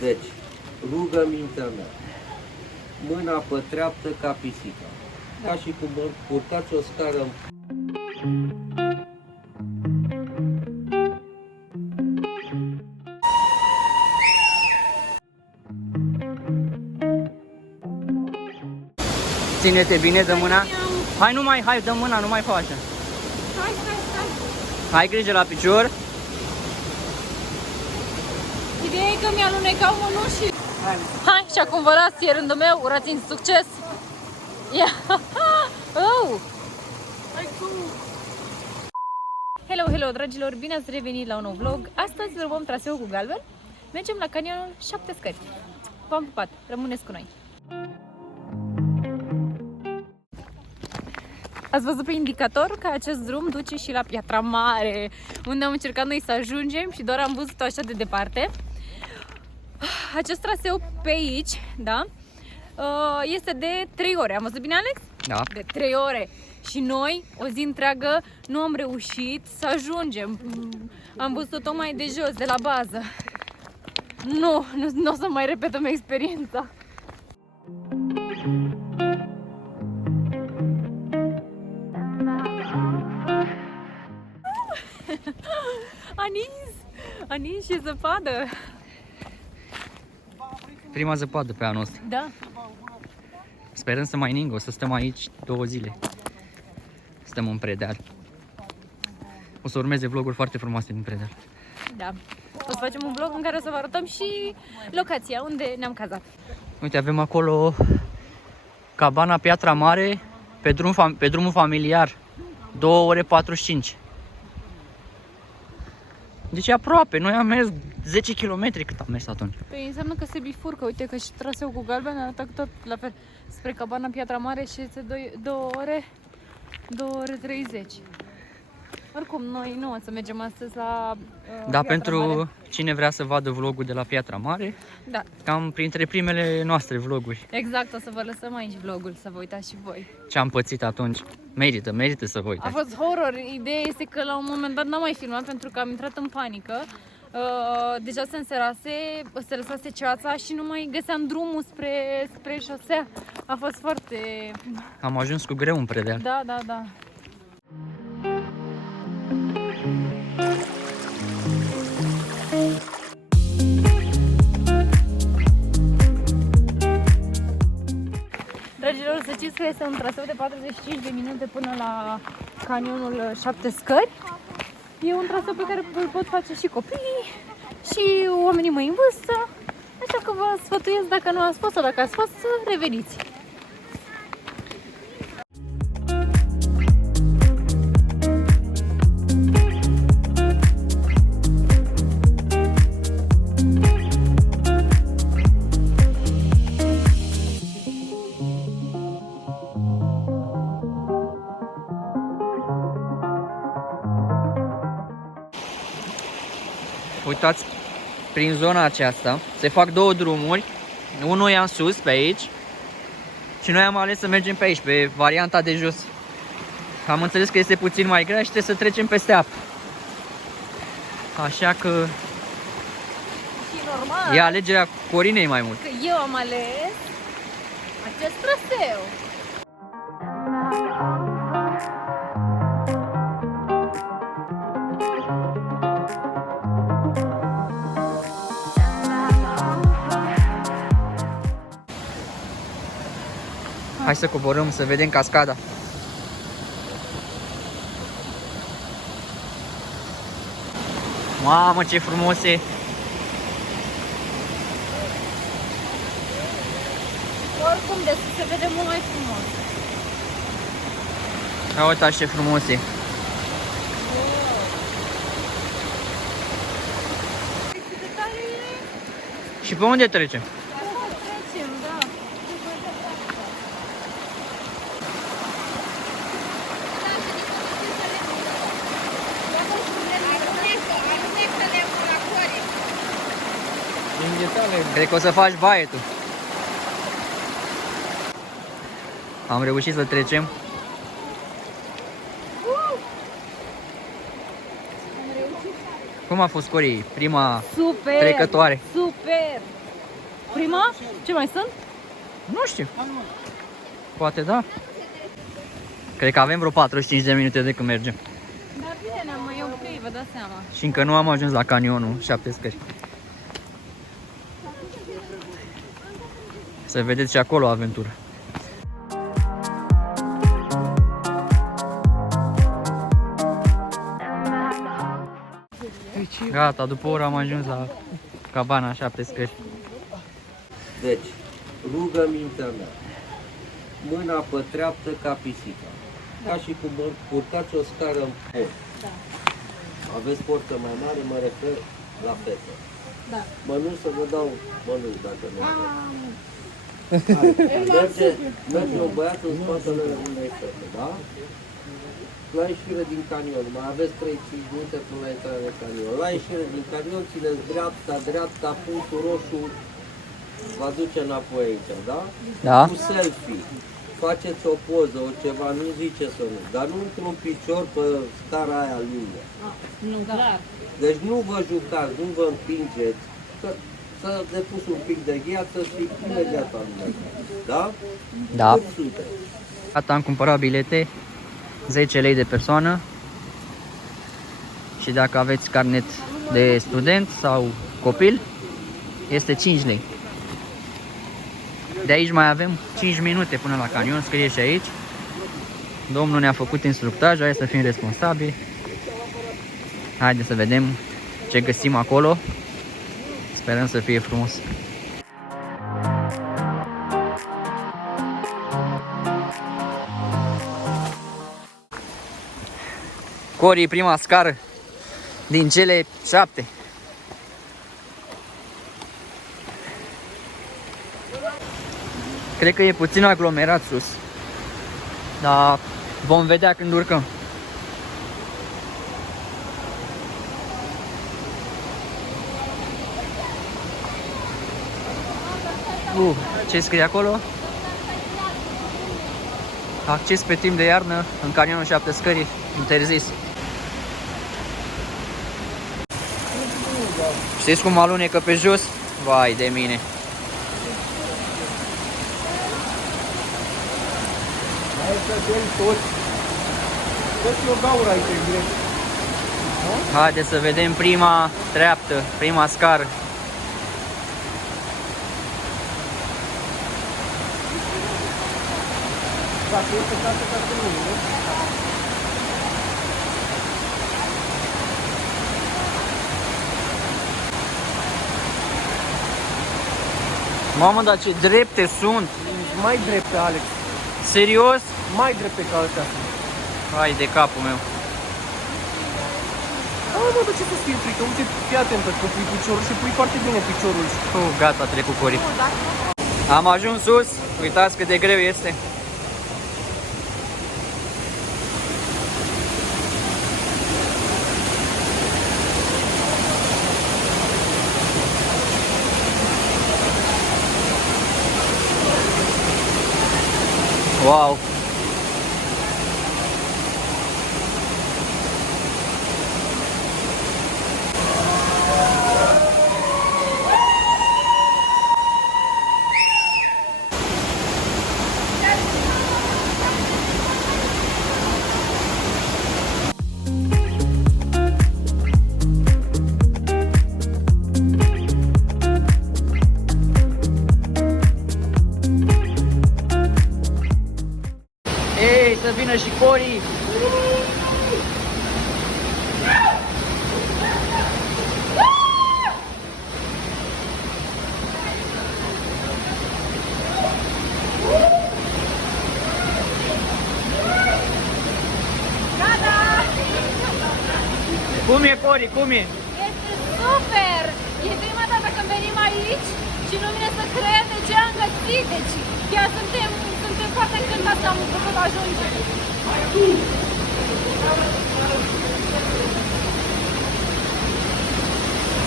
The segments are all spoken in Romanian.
Deci, rugămintea mea, mâna pe treaptă ca pisica. Ca și cum urcați o scară. Ține-te bine de mâna. Hai, nu mai, hai, dă mâna, nu mai fă așa. Hai. Hai grijă la picior. Ideea e că mi-alunecau mânușii. Hai, și acum vă las, e rândul meu, urați-mi succes! Ia! Oh! Hello, dragilor, bine ați revenit la un nou vlog. Astăzi urmăm traseul cu Galben. Mergem la canionul 7 scări. V-am pupat, rămâneți cu noi! Ați văzut pe indicator că acest drum duce și la Piatra Mare, unde am încercat noi să ajungem și doar am văzut-o așa de departe. Acest traseu pe aici, da, este de 3 ore. Am văzut bine, Alex? Da. De 3 ore. Și noi, o zi întreagă, nu am reușit să ajungem. Am văzut-o tocmai de jos, de la bază. Nu o să mai repetăm experiența. Anis și zăpadă. Prima zăpadă pe anul ăsta. Da. Sperăm să mai ningă, o să stăm aici 2 zile. Stăm în Predeal. O să urmeze vloguri foarte frumoase din Predeal. Da. O să facem un vlog în care o să vă arătăm și locația unde ne-am cazat. Uite, avem acolo cabana Piatra Mare pe drumul familiar. 2 ore 45. Deci e aproape, noi am mers 10 km cât am mers atunci. Păi înseamnă că se bifurcă, uite că și traseul cu Galben arată tot la fel. Spre cabana Piatra Mare și este 2 ore 30. Oricum, noi nu o să mergem astăzi la Da, Piatra pentru Mare. cine vrea să vadă vlogul de la Piatra Mare, Da, cam printre primele noastre vloguri. exact, o să vă lăsăm aici vlogul, să vă uitați și voi. Ce am pățit atunci, merită să vă A uitați. fost horror, ideea este că la un moment dat n-am mai filmat pentru că am intrat în panică. Deja se înserase, se lăsase ceața și nu mai găseam drumul spre șosea. A fost foarte... Am ajuns cu greu în Predeal. Da. Dragilor, să știți că este un traseu de 45 de minute până la canionul 7 scări. E un traseu pe care îl pot face și copiii și oamenii mai în vârstă. Așa că vă sfătuiesc, dacă nu ați fost sau dacă ați fost, să reveniți. Uitați, prin zona aceasta se fac 2 drumuri. Unul e în sus, pe aici. Și noi am ales să mergem pe aici, pe varianta de jos. Am înțeles că este puțin mai grea și trebuie să trecem peste apă. Așa că Și normal e alegerea Corinei mai mult. că eu am ales acest traseu. Hai să coborâm, să vedem cascada. Mamă, ce frumos e! Oricum, de sus se vede mult mai frumos. Ia uitați ce frumos e! Și pe unde trecem? Trecem, da. Cred că o să faci baie tu. Am reușit să trecem. Cum a fost, Cori, prima Super! trecătoare? Super! Prima? Ce mai sunt? Nu știu. Poate da. Cred că avem vreo 45 de minute de când mergem. Dar bine, ne-am mai oprit, vă dați seama. Și încă nu am ajuns la canionul 7 scări. Să vedeți și acolo aventură. Gata, după o oră am ajuns la cabana 7 scări. Deci, rugămintea mea, mâna pe treaptă ca pisica. Ca și cum urcați o scară în pod. Da. Aveți forță mai mare, mă refer la fete. Da. Mănânc să vă dau mănânc dacă nu aveți. Merge un băiat în spatele unei fete, da? La ieșire din canion, mai aveți 3-5 minute până la intrarea în canion. La ieșire din canion, țineți dreapta, punctul roșu, vă duce înapoi aici, da? Da? Cu selfie. Faceți o poză, o ceva, nu zice să nu, dar nu într-un picior pe scara aia lungă. Nu, clar. Deci nu vă jucați, nu vă împingeți, să depus un pic de gheață și imediat alunecați. Da? Da. Cât sunteți? Gata, am cumpărat bilete, 10 lei de persoană. Și dacă aveți carnet de student sau copil, este 5 lei. De aici mai avem 5 minute până la canion, scrie și aici. Domnul ne-a făcut instructaj, hai să fim responsabili. Haideți să vedem ce găsim acolo. Sperăm să fie frumos. Cori, prima scară din cele 7. Cred că e puțin aglomerat sus, dar vom vedea când urcăm. Ce scrie acolo? Acces pe timp de iarnă în canionul 7 scări interzis. Știți cum alunecă pe jos? Vai de mine! Haideți să vedem prima treaptă, prima scară. Mamă, dar ce drepte sunt! Mai drepte, Alex. Serios? Mai drepte ca astea. Hai de capul meu. Mă, de ce să fie frică? Uite, fii atentă că pui piciorul și pui foarte bine piciorul. Gata, a trecut Cori. Am ajuns sus, uitați cât de greu este. Wow! Ei, să vină și Cori! Cum e, Cori? Cum e? Este super! E prima dată când venim aici și nu vine să crede ce am găsit. Deci chiar suntem foarte încântați că am putut ajunge.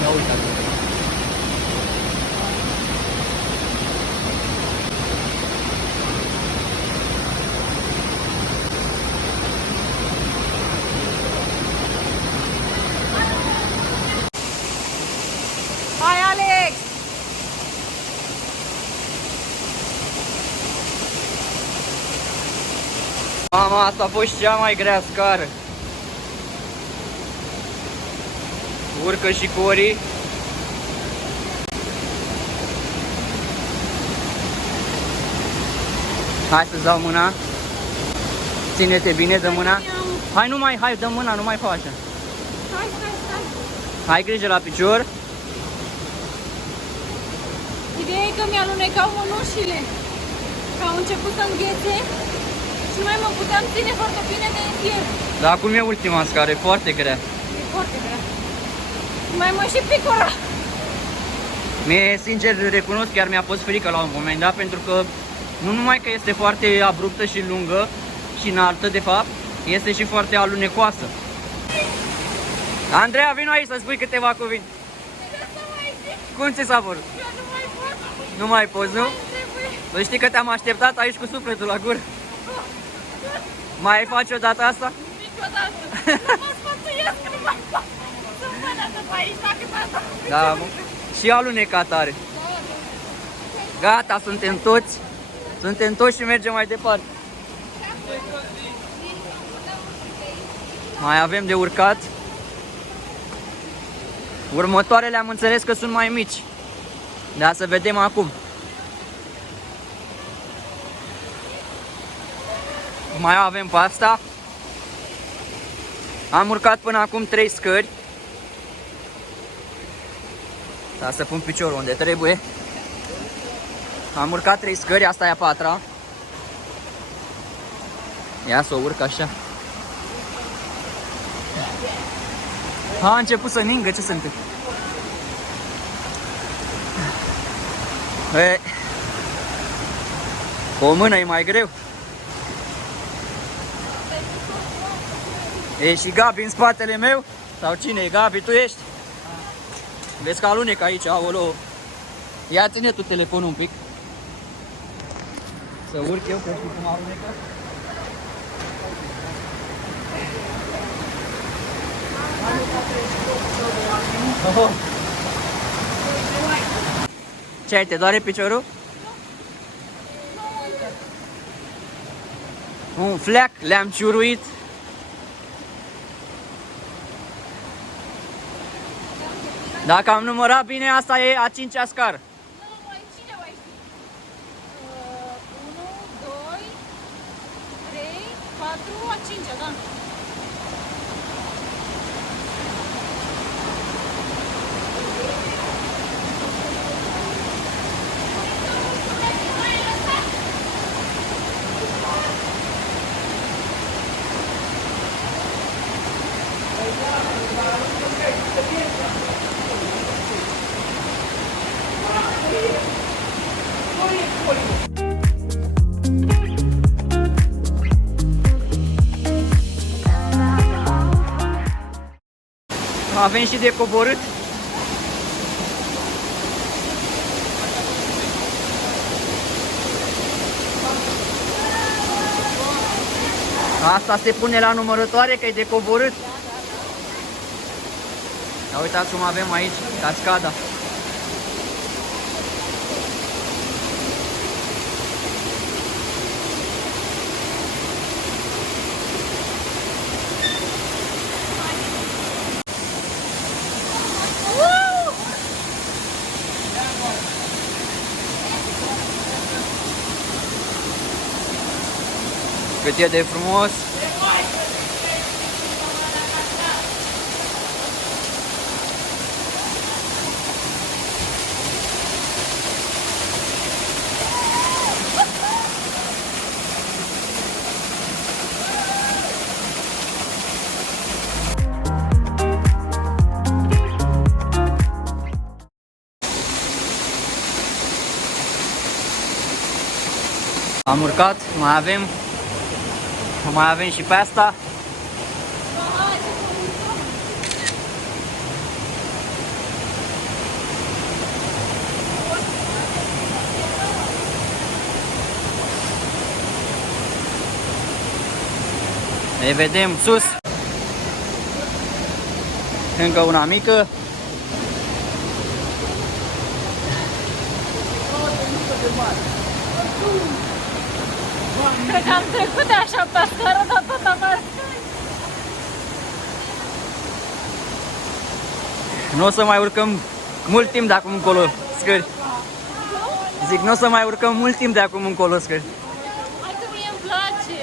Ia uitați. Hai, Alex! Mama, asta a fost cea mai grea scară. Urcă și Cori. Hai să-ți dau mâna. Ține-te bine, dă mâna. Hai, nu mai, hai, dă mâna, nu mai faci așa. Stai. Hai grijă la picior. Ideea e că mi-alunecau mănușile. Că au început să înghețe și nu mai mă puteam ține foarte bine de fier. Dar acum e ultima scară, e foarte grea. E foarte grea. Mai mă și picora. Mie, sincer, recunosc, chiar mi-a fost frică la un moment dat, pentru că nu numai că este foarte abruptă și lungă și înaltă, de fapt, este și foarte alunecoasă. Andreea, vino aici să spui câteva cuvinte. Cum ți s-a părut? Nu mai poți, nu? Tu știi că te-am așteptat aici cu sufletul la gură. Mai faci o dată asta? Niciodată. Nu mă sfătuiesc, nu mă fac. Sunt până după aici, dacă tata. Da, și alunecat are. Gata, suntem toți. Suntem toți și mergem mai departe. Mai avem de urcat. Următoarele am înțeles că sunt mai mici. Da, să vedem acum. Mai avem pe asta. Am urcat până acum 3 scări. Da, să pun piciorul unde trebuie. Am urcat 3 scări, asta e a 4-a. Ia să o urc așa. A început să ningă, ce se întâmplă? Cu o mână e mai greu. E și Gabi în spatele meu? Sau cine e? Gabi, tu ești? Vezi că alunec aici, aolo. Ia ține tu telefonul un pic. Să urc eu, că știu cum alunecă. Ce ai, te doare piciorul? Un fleac, le-am ciuruit. Dacă am numărat bine, asta e a 5-a scară. Nu, cine mai știe? 1, 2, 3, 4, a 5-a, da. Avem și de coborât. Asta se pune la numărătoare că e de coborât. Ia uitați cum avem aici cascada. Cât e de frumos! Am urcat, mai avem și pe asta. Ne vedem sus. Încă una mică. Cred că am trecut de așa pe scară, dar tot am mers. Nu o să mai urcăm mult timp de acum încolo scări. Zic, nu o să mai urcăm mult timp de acum încolo scări. Hai că mie îmi place.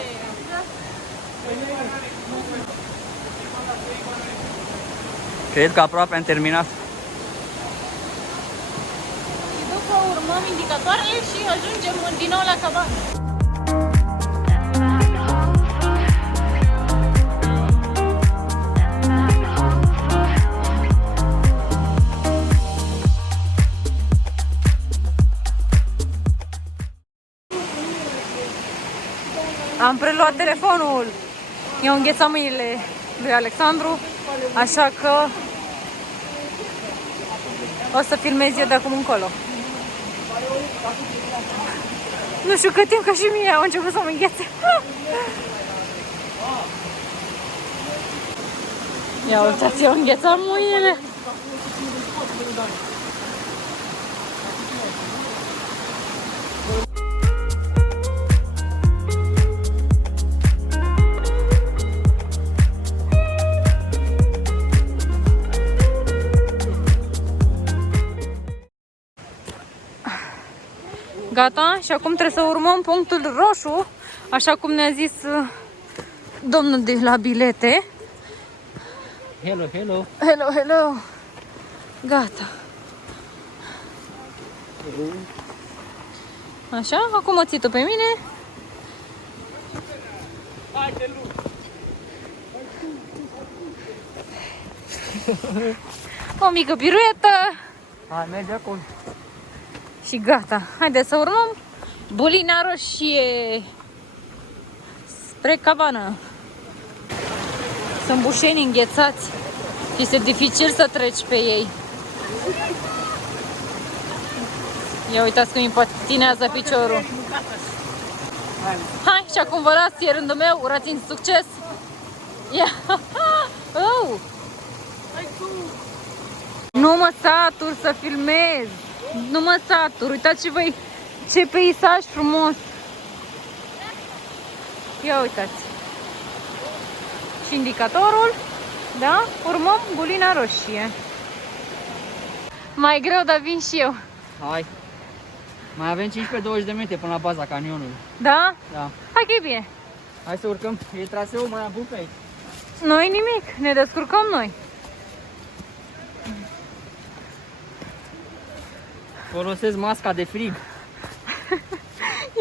Cred că aproape am terminat. Și după urmăm indicatoarele și ajungem din nou la cabană. Am preluat telefonul. Eu înghețam mâinile lui Alexandru, așa că o să filmez eu de acum încolo. Nu știu cât timp, că și mie au început să mă înghețe. Ia uitați, eu înghețam mâinile. Gata, și acum trebuie să urmăm punctul roșu, așa cum ne-a zis domnul de la bilete. Hello, hello. Hello, hello. Gata. Așa, acum o ții tu pe mine. O mică piruetă. Hai, merge acolo. Și gata. Haideți să urmăm Bulina Roșie spre cabană. Sunt bușeni înghețați. Este dificil să treci pe ei. Ia uitați cum îi patinează piciorul. Hai, și acum vă las, e rândul meu. Urați-mi succes. Ia. Oh. Nu mă satur să filmez. Nu mă satur. Uitați și voi ce peisaj frumos. Ia uitați. Și indicatorul. Da? Urmăm Bulina Roșie. Mai greu, dar vin și eu. Hai. Mai avem 15-20 de minute până la baza canionului. Da? Da. Hai că e bine. Hai să urcăm. E traseul mai abrupt aici. Noi nimic. Ne descurcăm noi. Folosesc masca de frig.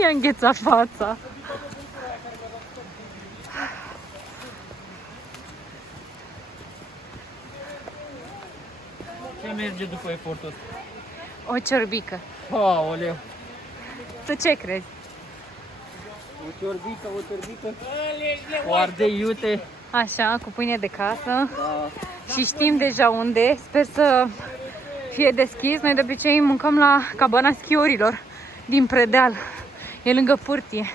I-a înghețat fața. Ce merge după efortul ăsta? O ciorbică. Aoleu. Tu ce crezi? O ciorbică. O ardei iute. Așa, cu pâine de casă. Da. Și știm deja unde. Sper să fie deschis. Noi de obicei mâncăm la cabana schiorilor din Predeal. E lângă Pârtie.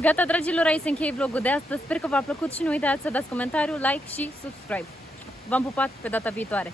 Gata, dragilor, aici se încheie vlogul de astăzi. Sper că v-a plăcut și nu uitați să dați comentariu, like și subscribe. V-am pupat, pe data viitoare!